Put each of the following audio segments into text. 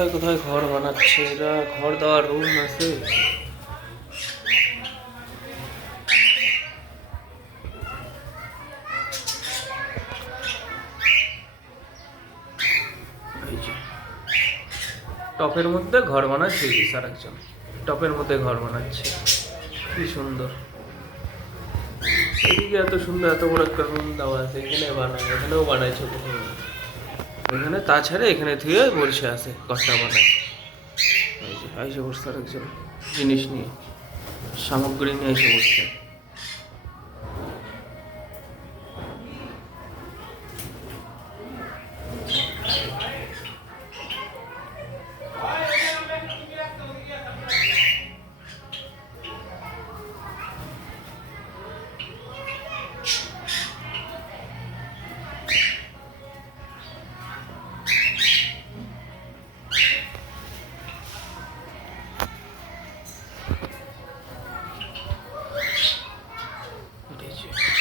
কোথায় কোথায় ঘর বানাচ্ছে এরা, ঘর দেওয়ার রুম আছে। এই যে টপের মধ্যে ঘর বানাচ্ছে, আর একজন টপের মধ্যে ঘর বানাচ্ছে, কি সুন্দর। এদিকে এত সুন্দর, এত বড় একটা রুম দেওয়া আছে, এখানে বানায়, এখানেও বানায় ছোট রুম। এখানে তাছাড়া এখানে ধুয়ে বসে আছে, ঘরটা বানায়। এই যে আইসে বসছে আর একজন জিনিস নিয়ে, সামগ্রী নিয়ে এসে বসছে।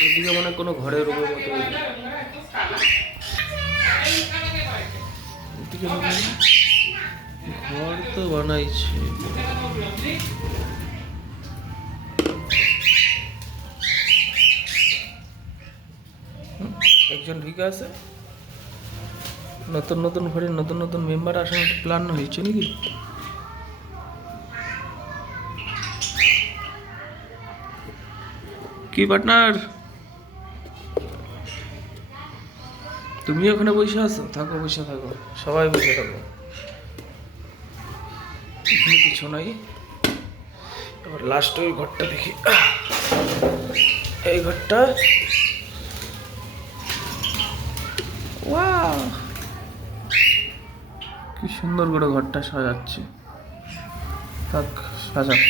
এদিকে মানে কোনো ঘরের রুমের মতো, এদিকে মানে ঘর তো বানাইছে। একজন ঢুকে আছে, নতুন নতুন ঘরে নতুন নতুন মেম্বার আসার প্ল্যান হয়েছে নাকি? কি পার্টনার, তুমি ওখানে বসে আছো? থাকো, বসে থাকো, সবাই বসে থাকো, এখানে কিছু নাই। এবার লাস্ট ওই ঘরটা দেখি, এই ঘরটা। ওয়াও, কি সুন্দর করে ঘরটা সাজাচ্ছে। থাক, সাজাক।